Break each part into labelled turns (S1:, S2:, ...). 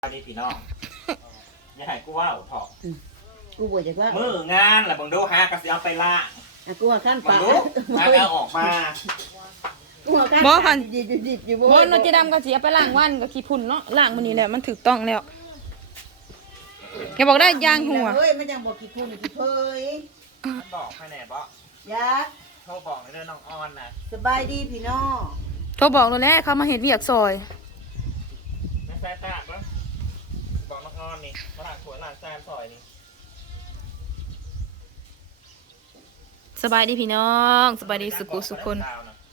S1: นี่พี่น้องอย่าให้กูว่าเถาะ
S2: กูบ่จะว่า
S1: มืองานแหละบังดูหากระสีเอาไปล่าง
S2: กูว่าขั้นปาก
S1: หาเอาออกมา
S2: กูว่าขั้นบ่คันดิอยู่
S3: บ่เราจะดำก็สิเอาไปล้างวันก็ขี้พุ่นเนาะล้างมื้อนี้แหละมันถูกต้องแล้วแกบอกได้ยางหัว
S2: เฮ้ยมันยังบ่กี่พุ่นกี่เพย
S1: บอกให้แน่บ่
S2: ยา
S1: โทรบอกให้เด้อน้องออนนะ
S2: สบายดีพี่น้อง
S3: โทรบอกแล้วแหละเขามาเฮ็ดเวียกซอย
S1: แม่แซ่ตาบ่บอกน้องออนนี่มาล้างถ้วยล้างจานซอยนี่
S3: สบายดีพี่น้องสบายดีสุขสุขคน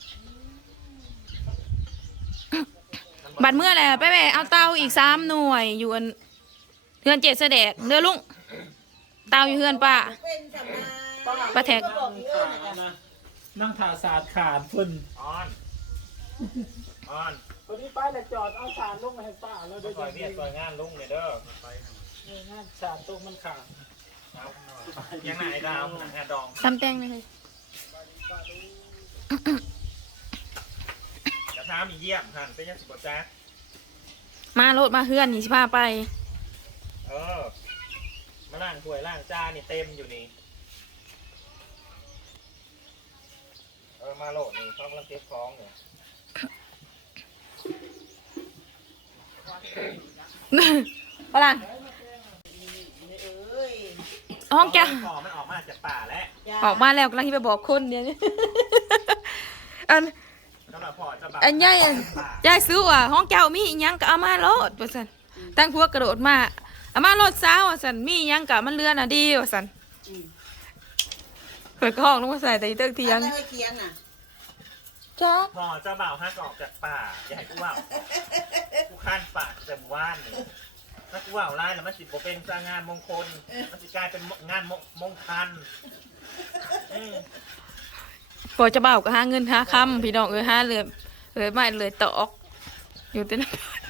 S3: บัดเมื่อแหละไปแม่เอาเตาอีก3หน่วยอยู่อันเฮือน7เสด็จเด้อลุงเตาอยู่เฮือนป้าป้าแท็ก
S4: นั่งถ่าสาดขาดพุ่น
S1: ออน
S4: วันนี้ไปแล้วจอดเอาสารลงมาให้ป้าแล้วเดี๋ยว
S1: ซอยเวียดซอยงานลุงเนี่ยเด้
S4: องานสารตรงมันขาด
S1: ยังไงดาวงานดอง
S3: ตำแตงเลย
S1: จะท้ามีเยี่ยมหันไปยังสิบจ้า
S3: มาโลดมาเฮือนนี่สิพาไป
S1: มาล้างถ้วยล้างจานนี่เต็มอยู่นี่มาโหลดนี่เขากำลังเก็บของเนี่ย
S3: ฝรั่งห้องแก
S1: มันออกมาจากป่าแล้ว
S3: ออกมาแล้วกำลังที่ไปบอกคนเดี๋ยวนี้อันยายซื้อว่ะห้องแก้วมียังก็เอามาโลดว่าสันตั้งพวกกระโดดมาเอามาโลดซ้าว่าสันมียังกับมันเลื่อนอ่ะดีว่าสันเปิดห้องลงมาใส่แต่เติร์กเทียง
S1: จ้าพอเจ้าบ่าวฮักออกจากป่าอย่าให้กูว่าวกูข้านป่าแต่หมู่บ้านนี่ถ้ากูว่าวไล่แล้วมันสิบเป็นสร้างงานมงคลมันสิกลายเป็นงานมงคัน
S3: พอจะเบาก็หาเงินหาคำพี่น้องหาเลยไม่เลยตอกอยู่เต้น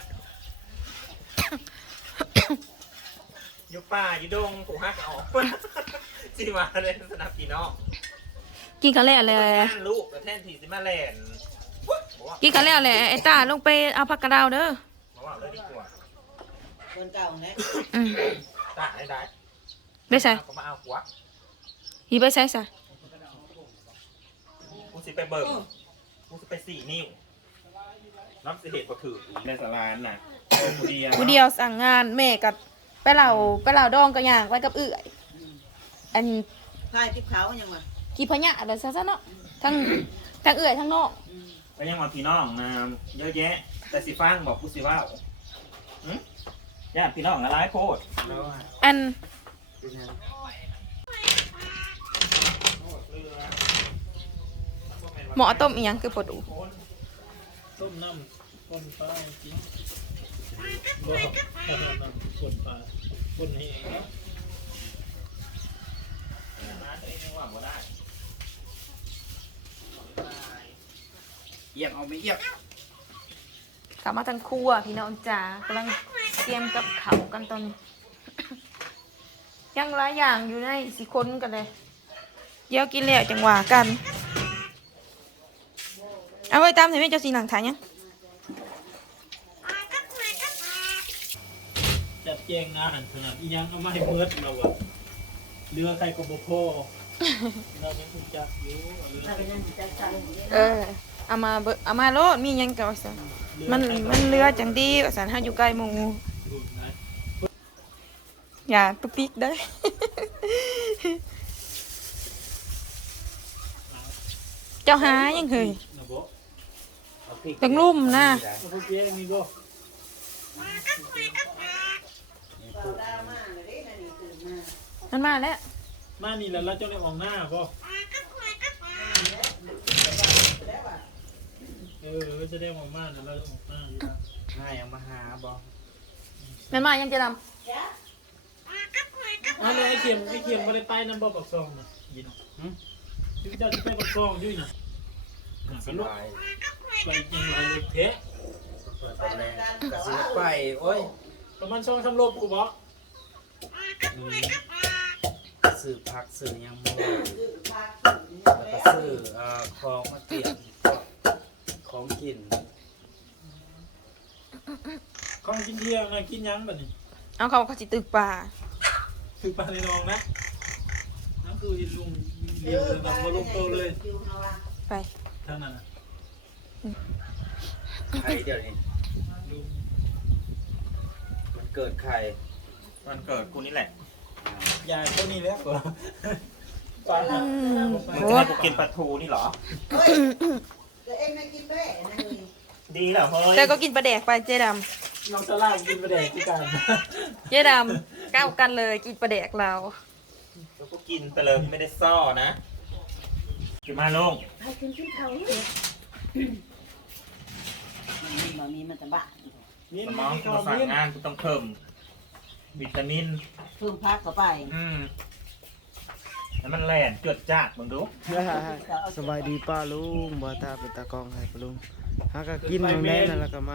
S1: อยู่ป่าอยู่ดงกูฮักออกสิมาเลยสนับพี่น้อง
S3: กินข้าวแล้วเลย
S1: ลูกกระแทนทีสิมาแลน
S3: กินข้าวแล้วเลยไอ้ตาลงไปเอาผักกระดาวเด้อ
S1: มาว่าเลยดีกว่า
S2: คนเก่าเนี่ย
S1: ตาได้
S3: ได้ใส่
S1: ก็มาเอาหัว
S3: ฮีไปใส่
S1: กูสิไปเบิ่งกูสิไป4 นิ้วน้ำสิเหตุก็ถือในสลานน่ะ
S3: ผู้เดียวสั่งงานแม่กับไปเหล่าดองกับย่างไปกับเอื่อยอัน
S2: พายทิพเขายังวะ
S3: กี่พญะอะไรซะเนาะทั้งเอื่อยทั้งนอก
S1: ก็ยังมาพี่น้องมาเยอะแยะแต่สิฟังบอกกูสิว่าญาติพี่น้องอะไรโพด
S3: อันหมอต้มอีหยังคือปวดอู
S4: ต้มน้ำคนปลาจริงบ่น้ำคนปลาคนนี้เอง
S1: เยี่ยมเอาไม่เยี่ยม
S3: กลับมาทางครัวพี่น้องจ๋ากำลังเตรียมกับเขากันตอนนี้ยังหลายอย่างอยู่ในสิคนกันเลยเดี๋ยวกินแล้วจังหวะกันเอาไว้ตามเห็นไหมเจ้าสีหนังถ่ายยัง
S4: จัดแจงอาหารขนาดอียังเอามาให้เมิดเราอะเรือใครก็บ่พอเรายังคงจับอยู่
S3: เอามาโลดมียังกับสันมันเรือจังดีกับสันห้าอยู่ใกล้หมูอย่าตุกติกได้เจ้าหายังเคยตังลุ่มนะมันมาแล้ว
S4: มานี่แล้วเราจะได้ออกหน้าก็จะได้ออกมาแล้วเราออกหน้า
S1: หน้ายังมาหาบอ
S3: มันมายังจะดำ
S4: เลยไอ้เข็มไม่ได้ไปนั่นบอกปักซองนะยินถึงเจ้าจะไปปักซองด้วยนะก็ลุกไปยังไงเลยเทะ
S1: ไปโอ้ย
S4: ประมาณ2-3 โลกูบอก
S1: สื่อผักสื่อยังโม่แล้วก็สื่อของมาเตรียมของกิน
S4: ของกินเที่ยงนะกินยังบัดนี้
S3: เอาเขาสิตึกป่า
S4: คือปลาในนองนะนั่นคือลุงเลี้ยงเลยแบบว่าลงโตเลย
S3: ไป
S4: เท่านั้นนะ
S5: ไข่เดี๋ยวนี้
S4: ลุง
S5: มันเกิดไข่
S1: วันเกิดกูนี่แหละ
S4: ยายตัวนี้แล้วก็ปลา
S1: มึงจะให้กูกินปลาทูนี่เหรอ
S2: เฮ้ยแล้วเอ็งไม่กินแม่นะเฮ้ย
S1: ดีเหรอเฮ้ย
S3: แต่ก็กินปลาแดกไปเจ๊ด
S4: น้องสลากินประเด็กที่กัน
S3: ำเจ๊ดำก้าวกันเลยกินปลาแดกเรา
S1: แล้วกูกินไปเลยไม่ได้ซ่อนะกินมาลุง
S2: ให้กินเขามันมีมันจะบ้า
S4: นี่
S1: สมองกูสั่งงานกูต้องเพิ่มวิตามิน
S2: เพิ่มพักเข้าไป
S1: แล้วมันแหล่นเกิดจากมึงดู
S6: สบายดีป้าลุงบ่ตาเป็นตากองให้ป้าลุงหาก็กินอย่างแน่นั่นแล้วก็มา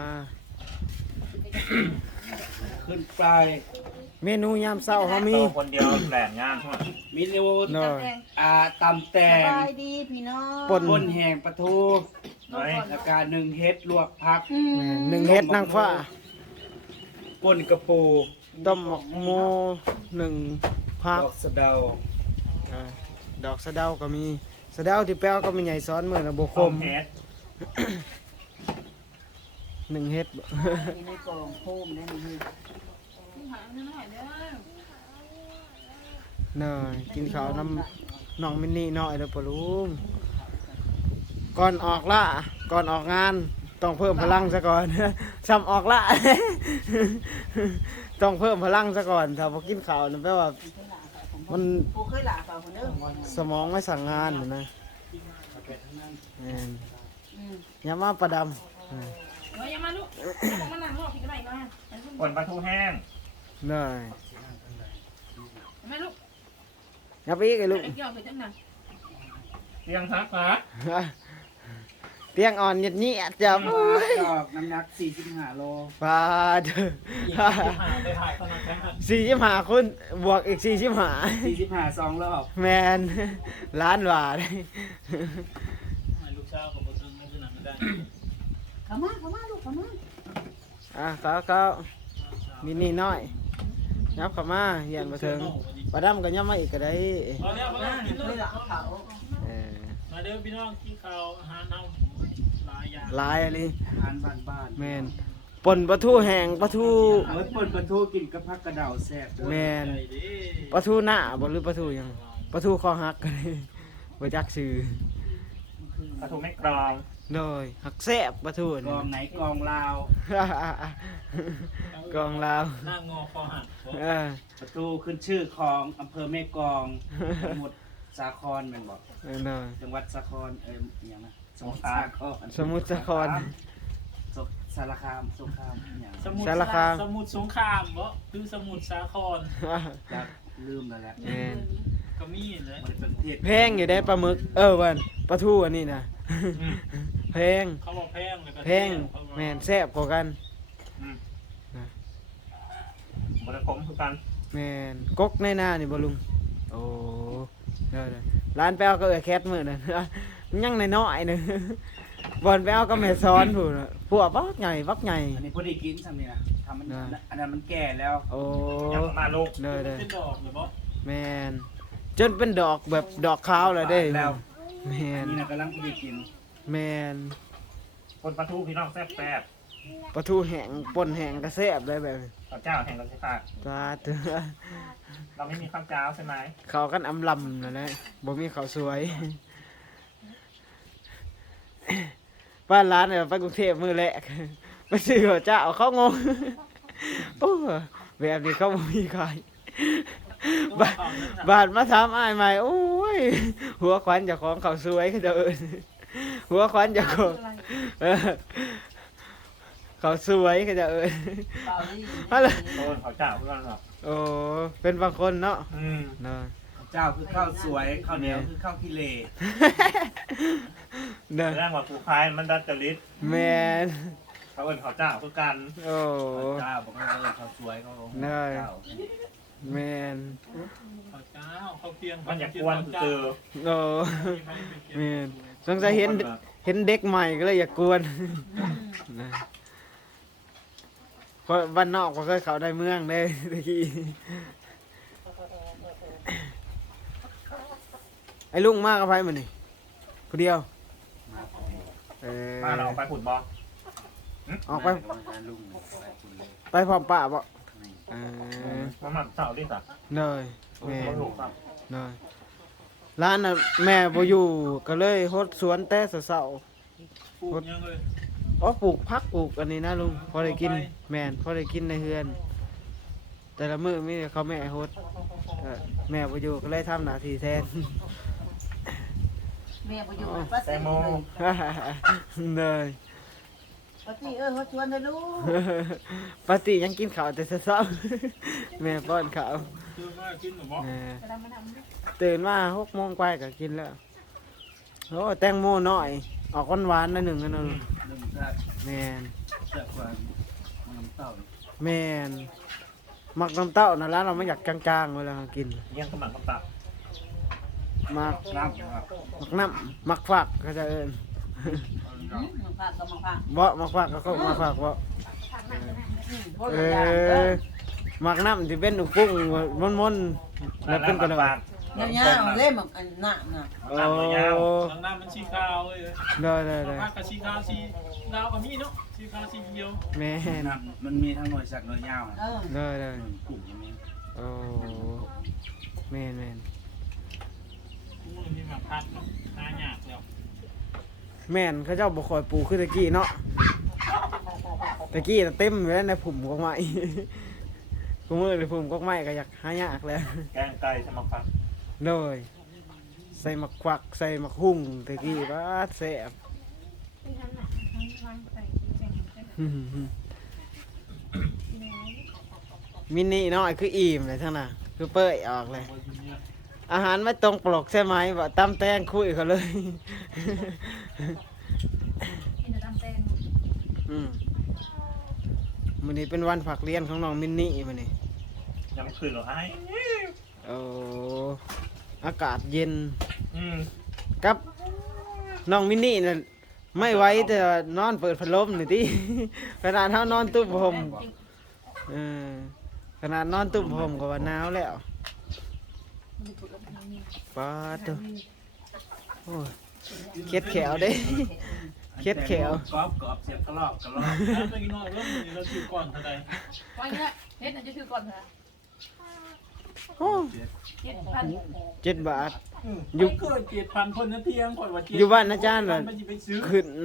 S5: ขึ้นปลาย
S6: เมนูยามเช้าเฮามี
S1: โตคนเดียวแหล่นงานทั้งหมด
S5: มินิโอ
S6: หน่อย
S5: ตำแต
S2: ส
S5: ง
S2: บายดีพี่น้อง
S6: ป่น
S5: ป่นแห้งปลาทู
S1: เฮ้ย
S5: แล้วก็หนึ่งเฮ็ดลวกผัก
S6: แม่หนึ่งเฮ็ดนางฟ้า
S5: ป่นกระปู
S6: ต้มหมกโมหนึ่งผัก
S5: ดอกสะเดา
S6: อ่าดอกสะเดาก็มีสะเดาที่แป้วก็มีใหญ่ซ้อนมื้อน่ะบ่ค
S1: คม
S6: ม
S1: เฮด
S6: หนึ่งเฮ็ด
S2: มีในกล่องโคมได้นี่
S6: หน่อยกินข้าวน้ำน้องมินนี่หน่อยเด้อป้าลุงก่อนออกละก่อนออกงานต้องเพิ่มพลังซะก่อน ซ้ำออกละ ต้องเพิ่มพลังซะก่อนถ้าบ่กินข้าวนั่นแปลว่ามัน
S2: กูเคยหลาเปล่าคนเด้อ
S6: สมองไม่สั่งงานเห็นไหมแม่นอย่ามาประดำ
S3: เฮ้ยอย่ามาลูกมานั่งรอพี่ก็ได้มา
S1: ผลปลาทูแห้ง
S6: เหนื่อย
S3: ไม่ลูก
S6: อย่าไปอีกไอ้ลูก
S3: ไอ้เกี่ยวไปจังนั้น
S1: เตียงซักนะ
S6: เตียงอ่อนเงียบๆจับ
S5: ดอกน้ำหนัก45 โล
S6: ปาเด้อ
S4: ไปถ่ายตอนนั้นแค่
S6: 45คุณบวกอีก45
S5: 45 2 รอบ
S6: แมนล้านบาท
S4: ลูกเช้ากับบุตรไม่ขึ้นหนังไม่ได้
S2: เข้ามาลูกเข้ามา
S6: อ่ะเขามินี่น้อยยับเข้ามาเฮียนมาถึงประดำก็ยับมาอีกก็ได้
S4: พอแล้วพอแล้วกิน
S2: เค
S4: เลย
S2: หลาเขา
S6: เออ
S4: มาเด้อพี่น้องกินข้าวอาหารเอาหลายอย่าง
S6: หลายอะไร
S5: อาหารบ้าน
S6: แมนป่นปลาทูแห้งปลาทู
S5: ๆเอาไว้ป่นปลาทูกินกับผักกระเดาแซ่บเด้อ
S6: แมน
S4: ใจดิ
S6: ปลาทูหน้าบ่หรือปลาทูหยังปลาทูคอหักก็ได้บ่จักชื่อ
S1: ปลาทูไม่กรอง
S6: โดยหักแซ่บปลาทู
S5: ก
S6: นี่
S5: องไหนกองลาว
S6: กองลาว
S4: หน้างอคอหัก
S6: เออ
S5: ปลาทูขึ้นชื่อของอำเภอแม่กลองสมุทรสาครแม่นบ่
S6: โดย
S5: จังหวัดสาครอหยังนะสมุทรสาคร
S6: สมุทรสาคร
S5: สารคามสงครามอหย่าง
S4: สมุทร
S6: สารคาม
S4: สมุทรสงครามบ่คือสมุทรสาคร
S5: จักลืมแล้วแหละ
S6: แม่น
S4: ก็มีเลย
S5: มันเป็นประเทศ
S6: แพงอยู่ได้ปลาหมึกวันปลาทูอันนี้นะแพง
S4: เขาบอกแพงเลยก็
S6: แพงแม่นแซ่บกว่ากัน
S1: บริคมคือกัน
S6: แม่นกกในหน้านี่บ่ลุงโอ้เด้อร้านแป้วก็แคทมื้อนั่น มันยังน้อยๆนึง บอนแป้วก็แม่ซ้อนผู้น่ะพวกบักใหญ่บักใหญ่
S5: อันนี้พอดีกินสั่งนี่นะทำมัน
S6: ได้
S5: อันนั้นมันแก่แล้ว
S6: โอ้
S1: ยังมาลูก
S6: เด้อ
S4: เป็นดอกเลยบ่
S6: แม่นจนเป็นดอกแบบดอกขาวแล้วเด้
S5: แล้ว
S6: แม่น
S5: นี่นะกำลังพอดีกิน
S6: แม่น
S1: คนปลาทูพี่น้องแซ่บ
S6: ปลาทูแห้งป่นแห้งก็แซ่บได้แบบนี้
S1: ข้าวเจ้าแห่งเราใช่ปะ
S6: ปลาเด้อ
S1: เราไม่มีข้าวเจ้าใช่ไหม
S6: เขากันอำลำนั่นแหละบ่มีเขาวสวย บ้านร้านเนี่ยไปกรุงเทพมือแรก ไปซื้อข้าวเจ้าเขางง โอ้แบบนี้เขาบ่มีขายบาทมาถามอ้ายใหม่โอ้ยหัวขวัญเจ้าของเขาวสวยเขาจะเอิ้นหัวขวัญเจ้าของเออเขาวสวยเขาจะเอิ้น
S2: เปล่านี่
S6: อะไร
S1: โดนข้าวเจ้าเพื่อนหรอก
S6: โอ้เป็นบางคนเนาะ เนาะ
S5: เจ้าคือข้าวสวยข้าวเหนียวคือข้าวกิเลส
S6: เนาะ
S1: เรื่องว่ากูคายมันดัดจริต
S6: แมน
S1: เขาเอิ้นข้าวเจ้าคือกัน
S6: โอ้
S5: เจ้าบอกว่าข้าวสวยเขา
S6: ได้
S5: เจ้า
S6: แมน
S4: ข้าวเจ้าข้าวเปียง
S1: มันอยากกวนเจอ
S6: โอ้แมนสงสัยเห็นเด็กใหม่ก็เลยอยากกวนนะเพราะบ้านนอกก็เคยเข้าได้เมืองเด้ตะกี้ไอ้ลุงมากกับไผมื้อนี่ผู้เดียว
S5: มาพอดี
S1: ป้าเราออกไปขุดบ่
S6: ออกไป
S5: ลุงไปคุณเลย
S6: ไปพร้อมป้าบ่
S5: นี่
S1: มันหมักเสาดิสะ
S6: เลยแม่
S1: มันถูกครับ
S6: เลยร้านน่ะแม่บ่อยู่ก็เลยฮดสวนแต่เช้า
S4: ปลูกยังเลย
S6: ๆอ๋อปลูกผักปลูกอันนี้นะลุงพอได้กินแม่นพอได้กินในเฮือน แต่ละมื้อมีแต่เขาแม่ฮดแม่บ่อยู่ก็เลยทำหน้าที่แทน
S2: แม่บ่อยู่ป้า
S1: แตงโม
S6: เลย
S2: ป้าตี้เขาชวนนะลูก
S6: ปกติยังกินข้าวแต่เช้าๆแม่ป้อนข้าว
S4: คือว่ากินหรือบ่
S6: แม่ตื่นมา6 โมงไปก็กินแล้วโอ้แตงโมน้อย ออกหวานๆหน่อยหนึ่งนะลุง
S5: ลุงก็
S6: แม่น
S5: เสื้อความน้ำเต้า
S6: แม่นมักน้ำเต้านะร้านเราไม่อยากจางๆเวลาเรากิน
S1: ยังสมัครกับตับ
S6: มัก
S5: น้ำครับ
S6: มักน้ำมักฝักก็จะเอิญ
S2: มังพากับมังพา
S6: บ่มักฝักก็มักฝักบ่เออมักน้ำที่เป็นอุกุ้งมนๆแล้วเป็นกระดาษ
S2: เนี่ยๆเล่มอันน่ะน่ะ
S6: โอ้
S4: ทางน้ำมันสีขาวเลย
S6: ได้
S4: ภาคกับสีขาวสีดาวกับมีเนาะสีขาวสีเขียว
S6: แม่น
S5: น้ำมันมีทั้งหน่วยสักหน่วยยาว
S2: เออ
S6: ได้
S5: กลุ่มอย่างนี้
S6: โอ้แม่น
S4: นี่มาพัดเนาะหาหยาบแล้ว
S6: แม่นเขาเจ้าบ่คอยปลูกคือตะกี้เนาะตะกี้น่ะเต็มอยู่แล้วในผุ่มกอกไม้ กูมือในผุ่มกอกไม้ก็อยากหายากแล้ว
S1: แกงไก่สมัครฟัง
S6: เลยใส่หมักควักใส่หมักหุ่งตะกี้บ้าดแซ่บมินิน้อยคืออิ่มเลยทั้งน่ะคือเปื่อยออกเลย อาหารไม่ตรงปกใช่ไหมว่าตำแตงคุยเขาเลยมันนี้เป็นวันผักเรียนของน้องมินนี่มันนี่
S1: ยังคืนเหรอไอ้
S6: โอ้อากาศเย็น
S1: อืม
S6: กับน้องมินนี่น่ะไม่ไหวแต่นอนเปิดพัดลมนี่ที่ ขนาดเท่านอนตุ้มผมเออขนาดนอนตุ้มผมก็ว่าหนาวแล้วป้าดตัวโอ้ยเค็ดแขวเด้ เค็ดแขว
S5: กรอบเสียบกระลอก
S4: แล้วไปกินน้อยเริ่มเราถือก่อนเท่าใด
S3: ว่าเนี่ยเฮ็ดน่ะจะถือก่อนเถอะ
S6: โอ้
S3: 7,000
S6: 7 บาท
S4: ยุคเกิด7,000คนนะเที่ยงข่อยว่า7
S6: อยู่บ้านอาจารย์เหรอ
S4: มันสิไปซื้อ
S6: ขึ้น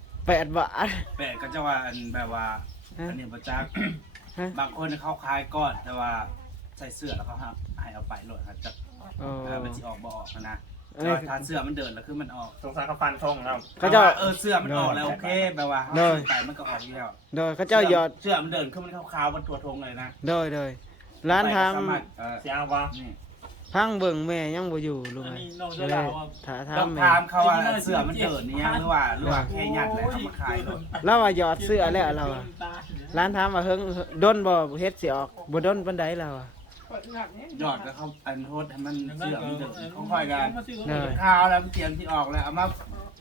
S6: 8 บาท
S5: แปะก็จะว่าอันแบบว่าอันนี้ประจักษ์
S6: ฮะ
S5: บางคนเขาคลายก่อนแต่ว่าใส่เสื้อแล้วเขาให้เอาไปโหลดครับจะ
S6: โอ้
S5: มันจะออกบ่ออกนะ
S6: อันนี้
S5: ถ้าเสื้อมันเดินแล้วคือมันออก
S1: สงสารเขาฟันทงเรา
S6: เขาเจ้า
S5: เสื้อมันออกแล้วโอเคแบบว่า
S6: เลย
S5: ใส่มันก็ออกอยู่แล้ว
S6: โดยเขาเจ้าหยอด
S5: เสื้อมันเดินคือมันขาวๆมันตัวทงเลยนะ
S6: โดยร้านท
S5: สามารถ
S1: เสียเอาวะ
S5: นี่
S6: ำพังเบิ่งแม่ยังบ่อยู่ลุง
S4: อัน
S6: ไง
S4: นี้น้อง
S6: ก็
S4: เจ้า
S6: เลย
S4: ดาว
S6: ถา
S5: ต้อง
S6: ทำแม่
S5: ถามเขาว่าเสื้อมันเดินนี่ยังหรือว่าแค่ยัดแล้วเขามาขายโหลด
S6: แล้วว่าหยอดเสื้อแล้วเราอะร้านทำว่าเฮิงดนบ่เฮ็ดสิออกบ่ดนปานใดเราอะ
S5: ยอดแล้วเขาอันโทษให้มันเสื้อมันเดินเขาค่อยกัน
S6: เลย
S5: ข้าวแล้วมันเตรียมที่ออกแล้วเอามา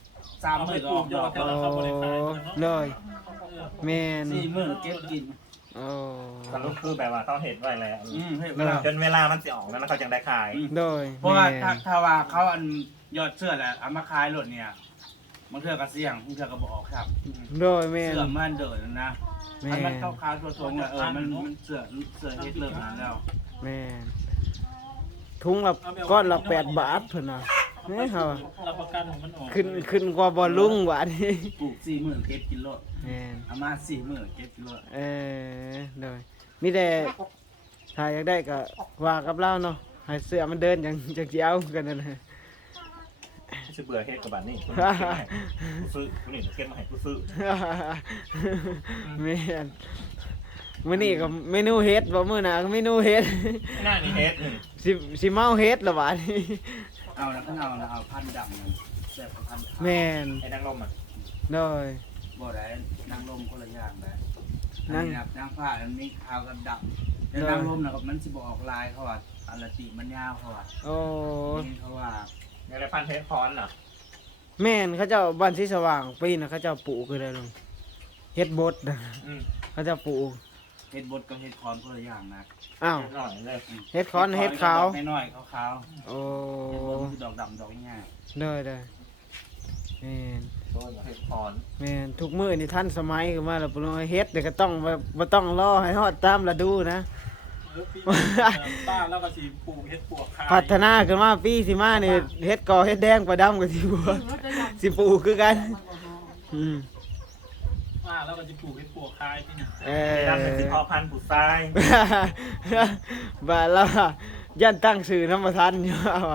S5: 30,000ออกดอก
S6: โอ้เลยแม่น
S5: 40,000เก็บกิน
S6: โอ้
S1: สรุปคือแบบว่าเขาเห็นไว้แล้ว
S5: เฮ้ยเวลา
S1: จนเวลามันสิออกแล้วเขาจังได้ขาย
S6: โดย
S5: เพราะว่า
S6: แม่น
S5: ถ้าว่าเขาอันยอดเสื้อแหละเอามาขายโหลดเนี่ยบางเทื่อก็เสี่ยงบางเทื่อก็บอกครับ
S6: โดยแม่น
S5: เสื้อมันเดินนะ
S6: แม่
S5: มัน
S6: น
S5: เข้าคาวตัวทงมันเสื้อเฮ็ดเลิกนั้นแล้ว
S6: แม่นถุงละก้อนละ8 บาทเพิ่นน่ะนี่เฮา
S4: รับประกันของมันออก
S6: ขึ้นกว่าบ่ลุงบาทนี่
S5: ปลูก40,000เก็บกินโลด
S6: แม่น
S5: เอามา40,000เก็บกินโลด
S6: โดยมีแต่ถ้าอยากได้ก็ว่ากับเราเนาะให้เสื้อมันเดินจังสิเอากันนั่นน่ะ
S1: ซื้อเบื่อเฮ็ดกับบัตรนี่กูซื้อกูนี่เก็บมาให้กูซื้อ
S6: แม่นมื้อนี้ก็เมนูเฮ็ดบ่มื้อหน้าก็เมนูเฮ็ด
S1: หน้านี่เฮ็ด
S6: สิเมาเฮ็ดละบาดนี้
S5: เอาแล้วก็เอาพันดำนั่นแซ่บกับพันขาว
S6: แม่น
S1: ไอ้นางลมอ่ะ
S6: โดย
S5: บ่ได้นางลมคนละอย่างแบบ
S6: นั่ง
S5: นางผ้าอันนี้ขาวกับดำแต่นางลมน่ะมันสิบ่ออกลายเขาว่าอันละติมันยาวเขาว่า
S6: โอ้
S5: นี่เขาว่า
S1: ในไรพันเทปคอนเหรอ
S6: แม่นเขาเจ้าบ้านสีสว่างปีน่ะเขาเจ้าปลูกคือได้ลุงเฮ็ดบดน่ะ
S1: อืม
S6: เขาเจ้าปลูก
S5: เฮ็ดบดกับเฮ็ดคอนคนละอย่างนะ
S6: อ้าว
S1: หน่อยเลย
S6: เฮ็ดคอนเฮ็ดขาว
S5: น้อยๆขาว
S6: โอ้
S5: ๆเฮ็ดบดมันคือดอกดำดอกง่าย
S6: เด้อแม่น
S1: โดนเห็ดพร
S6: แม่นทุกมื้อนี่ทันสมัยขึ้นมาแล้วบ่ต้องเฮ็ดเดี๋ยวก็ต้องบ่ต้องรอให้ฮอดตามฤดูนะ
S4: ปีป้าแล้วก็สิปลูกเฮ็ดปวกขาย
S6: พัฒนาขึ้นมาปีสิมานี่เฮ็ดกอเฮ็ดแดงประดำกับสิบัวสิปลูกคือกันอืม
S4: ป้าแล้วก็สิปลูกเฮ็ดปวกขายที่นี่
S6: เอ
S1: ดำเป็นสิพอพันธุ์ผู้ชาย
S6: บ้านเราย่านตั้งชื่อน้ำประทันอยู่ว่า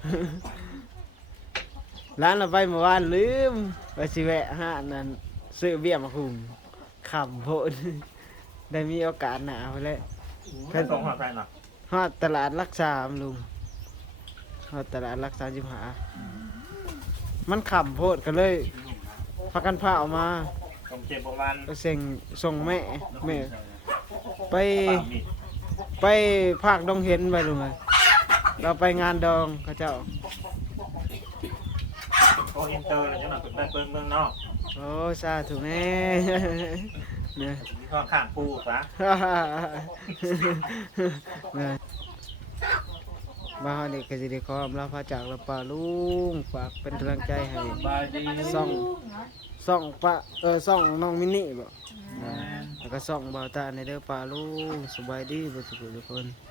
S6: ร้านเราไปเมื่อวานลืมไปสิแวะห้านนั่นซื้อเบี้ยมาคุมขำโพดได้มีโอกาสหนาไปแล้ว
S1: แค่ส่งหัวใจเนาะ
S6: ฮอดตลาดรักษาลุงฮอดตลาดรักษาจิมหามันขำโพดกันเลยพากันพาออกมา
S1: ส่งเก็บประมาณ
S6: ไปเซ็งส่งแม่
S5: ๆ
S6: แม่
S5: ใช่
S6: ไป
S1: ป่ามิด
S6: ไปภาคดงเห็นไปลุงเลยเราไปงานดองเขาเจ้า
S1: โออินเตอร์อะไรเงี้ยหน่อยเป็นแบบเมืองนอก
S6: โอ้สาธุแน่ เนี่ย
S1: มีข้อข้างปูซะ
S6: เนี่ยบ้านนี้ก็จะได้ขออำลาพระจากเราป่าลุงฝากเป็นกำลังใจให้
S5: บายดี
S6: ซ่องปะซ่องน้องมินนี่บ่แล้วก็ซ่องบ่าวตาในเด้อป่าลุงสบายดีบ่ทุกคน